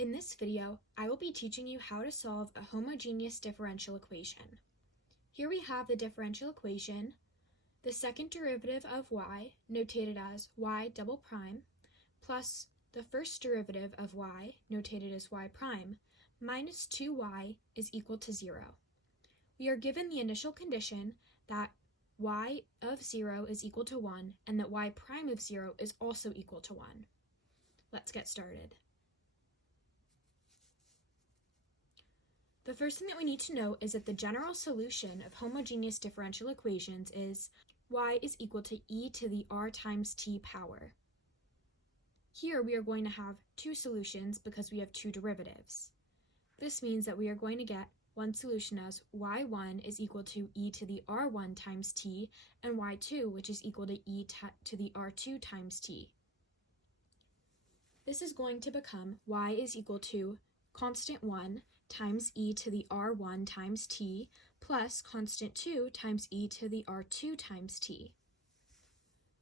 In this video, I will be teaching you how to solve a homogeneous differential equation. Here we have the differential equation, the second derivative of y, notated as y double prime, plus the first derivative of y, notated as y prime, minus 2y is equal to 0. We are given the initial condition that y of 0 is equal to 1 and that y prime of 0 is also equal to 1. Let's get started. The first thing that we need to know is that the general solution of homogeneous differential equations is y is equal to e to the r times t power. Here we are going to have two solutions because we have two derivatives. This means that we are going to get one solution as y1 is equal to e to the r1 times t and y2, which is equal to e to the r2 times t. This is going to become y is equal to constant 1 times e to the r1 times t plus constant 2 times e to the r2 times t.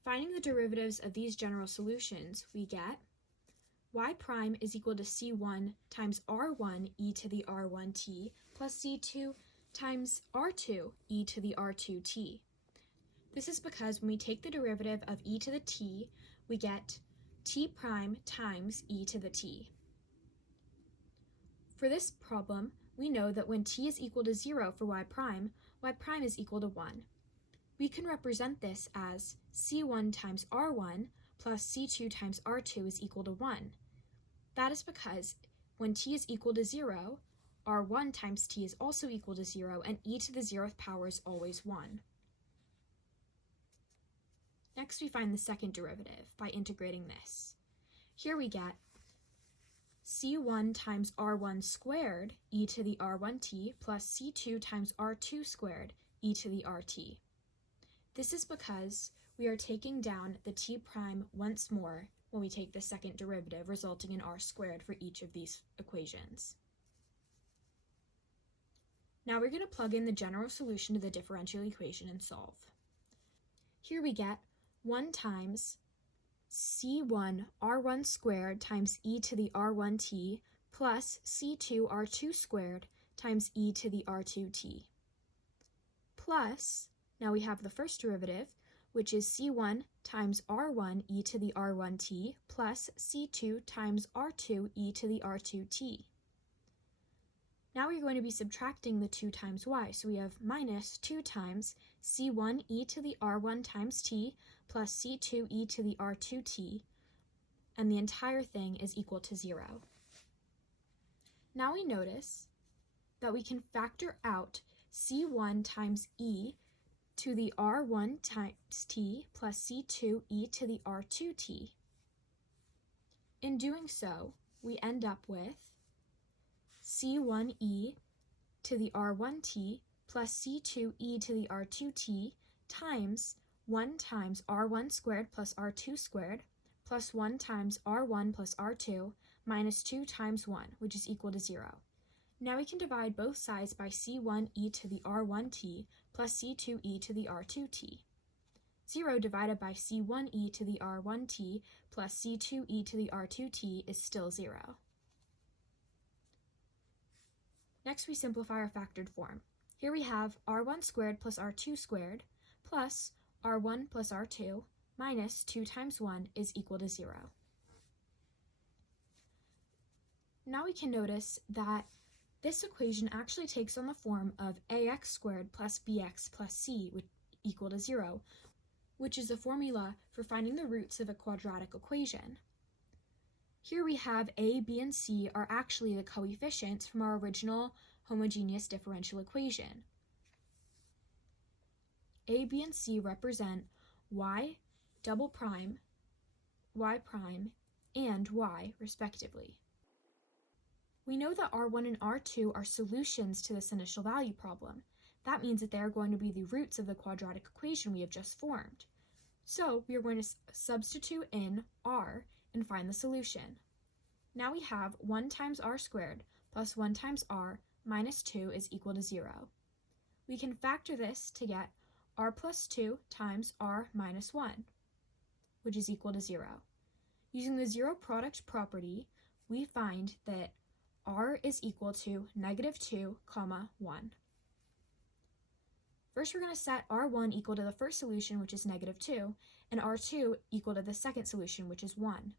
Finding the derivatives of these general solutions, we get y prime is equal to c1 times r1 e to the r1t plus c2 times r2 e to the r2t. This is because when we take the derivative of e to the t, we get t prime times e to the t. For this problem, we know that when t is equal to 0 for y prime is equal to 1. We can represent this as c1 times r1 plus c2 times r2 is equal to 1. That is because when t is equal to 0, r1 times t is also equal to 0, and e to the 0th power is always 1. Next, we find the second derivative by integrating this. Here we get c1 times r1 squared e to the r1t plus c2 times r2 squared e to the rt. This is because we are taking down the t prime once more when we take the second derivative, resulting in r squared for each of these equations. Now we're going to plug in the general solution to the differential equation and solve. Here we get 1 times c1 r1 squared times e to the r1t plus c2 r2 squared times e to the r2t. Plus, now we have the first derivative, which is c1 times r1 e to the r1t plus c2 times r2 e to the r2t. Now we're going to be subtracting the 2 times y, so we have minus 2 times c1 e to the r1 times t plus c2 e to the r2t, and the entire thing is equal to 0. Now we notice that we can factor out c1 times e to the r1 times t plus c2 e to the r2t. In doing so, we end up with c1e to the r1t plus c2e to the r2t times 1 times r1 squared plus r2 squared plus 1 times r1 plus r2 minus 2 times 1, which is equal to 0. Now we can divide both sides by c1e to the r1t plus c2e to the r2t. 0 divided by c1e to the r1t plus c2e to the r2t is still 0. Next, we simplify our factored form. Here we have r1 squared plus r2 squared plus r1 plus r2 minus 2 times 1 is equal to 0. Now we can notice that this equation actually takes on the form of ax squared plus bx plus c equal to 0, which is the formula for finding the roots of a quadratic equation. Here we have a, b, and c are actually the coefficients from our original homogeneous differential equation. A, b, and c represent y double prime, y prime, and y, respectively. We know that r1 and r2 are solutions to this initial value problem. That means that they are going to be the roots of the quadratic equation we have just formed. So we are going to substitute in r and find the solution. Now we have 1 times r squared plus 1 times r minus 2 is equal to 0. We can factor this to get r plus 2 times r minus 1, which is equal to 0. Using the zero product property, we find that r is equal to -2, 1. First, we're going to set r1 equal to the first solution, which is -2, and r2 equal to the second solution, which is 1.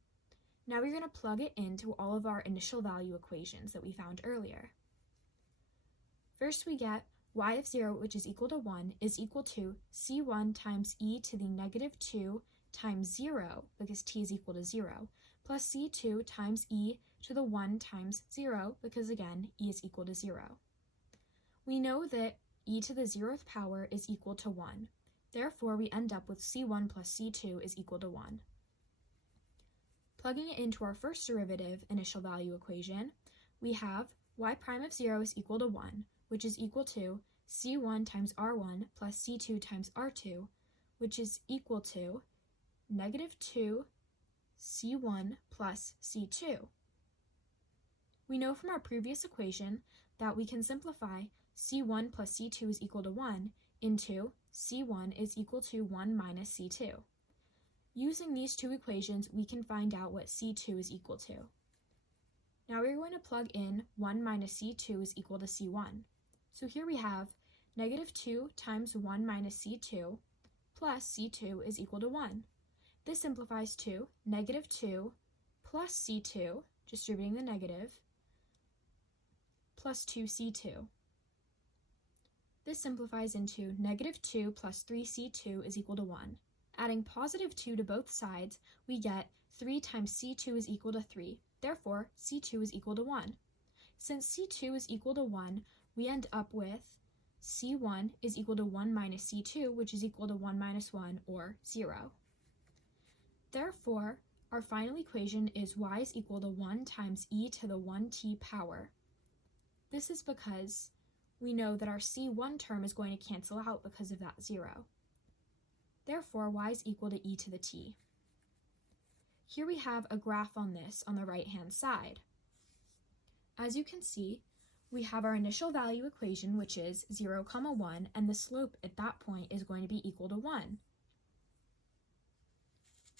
Now we're going to plug it into all of our initial value equations that we found earlier. First, we get y of 0, which is equal to 1, is equal to c1 times e to the -2 times 0, because t is equal to 0, plus c2 times e to the 1 times 0, because again, e is equal to 0. We know that e to the 0th power is equal to 1. Therefore, we end up with c1 plus c2 is equal to 1. Plugging it into our first derivative initial value equation, we have y prime of 0 is equal to 1, which is equal to c1 times r1 plus c2 times r2, which is equal to -2 c1 plus c2. We know from our previous equation that we can simplify c1 plus c2 is equal to 1 into c1 is equal to 1 minus c2. Using these two equations, we can find out what c2 is equal to. Now we're going to plug in 1 minus c2 is equal to c1. So here we have -2 times 1 minus c2 plus c2 is equal to 1. This simplifies to -2 plus c2, distributing the negative, plus 2c2. This simplifies into -2 plus 3c2 is equal to 1. Adding +2 to both sides, we get 3 times c2 is equal to 3. Therefore, c2 is equal to 1. Since c2 is equal to 1, we end up with c1 is equal to 1 minus c2, which is equal to 1 minus 1, or 0. Therefore, our final equation is y is equal to 1 times e to the 1t power. This is because we know that our c1 term is going to cancel out because of that 0. Therefore, y is equal to e to the t. Here we have a graph on this on the right-hand side. As you can see, we have our initial value equation, which is 0, 1, and the slope at that point is going to be equal to 1.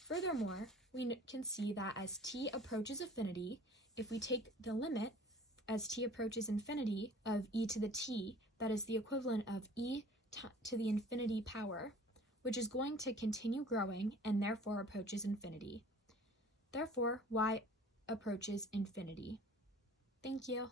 Furthermore, we can see that as t approaches infinity, if we take the limit as t approaches infinity of e to the t, that is the equivalent of e to the infinity power, which is going to continue growing and therefore approaches infinity. Therefore, y approaches infinity. Thank you.